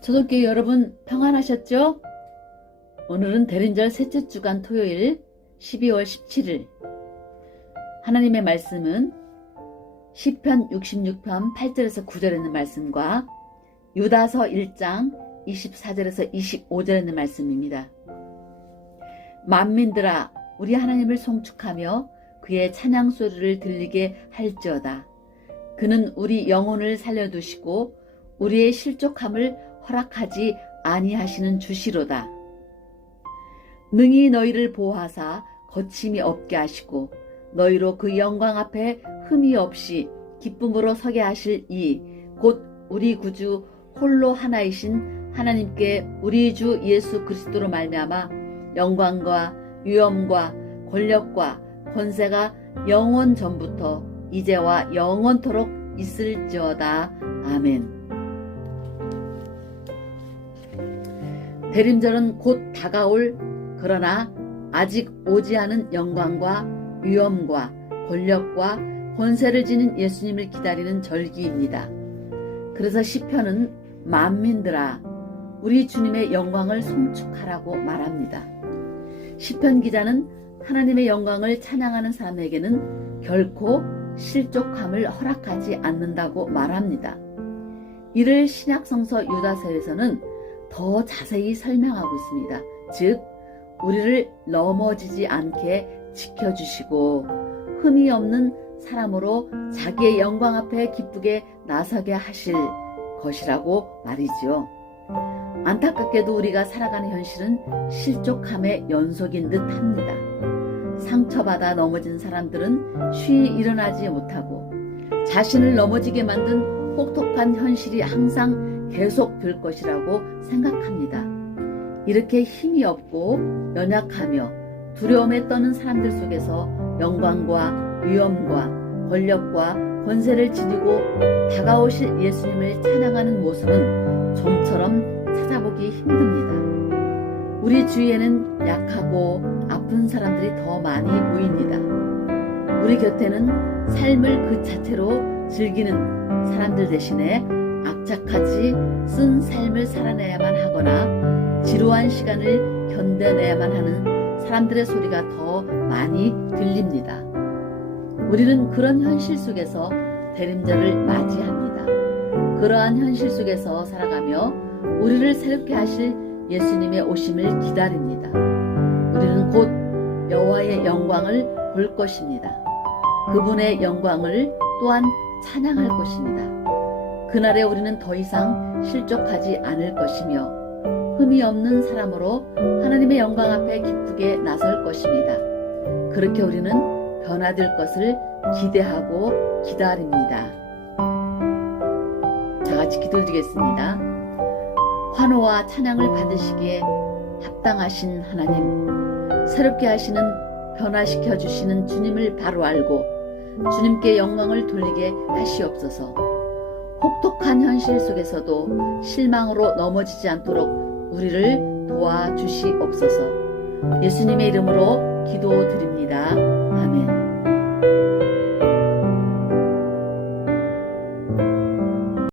초등교회 여러분 평안하셨죠? 오늘은 대린절 셋째 주간 토요일 12월 17일 하나님의 말씀은 시편 66편 8절에서 9절에 있는 말씀과 유다서 1장 24절에서 25절에 있는 말씀입니다. 만민들아 우리 하나님을 송축하며 그의 찬양 소리를 들리게 할지어다. 그는 우리 영혼을 살려두시고 우리의 실족함을 허락하지 아니하시는 주시로다. 능히 너희를 보호하사 거침이 없게 하시고 너희로 그 영광 앞에 흠이 없이 기쁨으로 서게 하실 이 곧 우리 구주 홀로 하나이신 하나님께 우리 주 예수 그리스도로 말미암아 영광과 위엄과 권력과 권세가 영원 전부터 이제와 영원토록 있을지어다. 아멘. 대림절은 곧 다가올 그러나 아직 오지 않은 영광과 위엄과 권력과 권세를 지닌 예수님을 기다리는 절기입니다. 그래서 시편은 만민들아 우리 주님의 영광을 송축하라고 말합니다. 시편 기자는 하나님의 영광을 찬양하는 사람에게는 결코 실족함을 허락하지 않는다고 말합니다. 이를 신약성서 유다서에서는 더 자세히 설명하고 있습니다. 즉, 우리를 넘어지지 않게 지켜주시고 흠이 없는 사람으로 자기의 영광 앞에 기쁘게 나서게 하실 것이라고 말이지요. 안타깝게도 우리가 살아가는 현실은 실족함의 연속인 듯 합니다. 상처받아 넘어진 사람들은 쉬이 일어나지 못하고 자신을 넘어지게 만든 혹독한 현실이 항상 계속될 것이라고 생각합니다. 이렇게 힘이 없고 연약하며 두려움에 떠는 사람들 속에서 영광과 위엄과 권력과 권세를 지니고 다가오실 예수님을 찬양하는 모습은 좀처럼 찾아보기 힘듭니다. 우리 주위에는 약하고 아픈 사람들이 더 많이 보입니다. 우리 곁에는 삶을 그 자체로 즐기는 사람들 대신에 악착하지 쓴 삶을 살아내야만 하거나 지루한 시간을 견뎌내야만 하는 사람들의 소리가 더 많이 들립니다. 우리는 그런 현실 속에서 대림절을 맞이합니다. 그러한 현실 속에서 살아가며 우리를 새롭게 하실 예수님의 오심을 기다립니다. 우리는 곧 여호와의 영광을 볼 것입니다. 그분의 영광을 또한 찬양할 것입니다. 그날에 우리는 더 이상 실족하지 않을 것이며 흠이 없는 사람으로 하나님의 영광 앞에 기쁘게 나설 것입니다. 그렇게 우리는 변화될 것을 기대하고 기다립니다. 다 같이 기도드리겠습니다. 환호와 찬양을 받으시기에 합당하신 하나님, 새롭게 하시는 변화시켜 주시는 주님을 바로 알고 주님께 영광을 돌리게 하시옵소서. 혹독한 현실 속에서도 실망으로 넘어지지 않도록 우리를 도와주시옵소서. 예수님의 이름으로 기도드립니다. 아멘.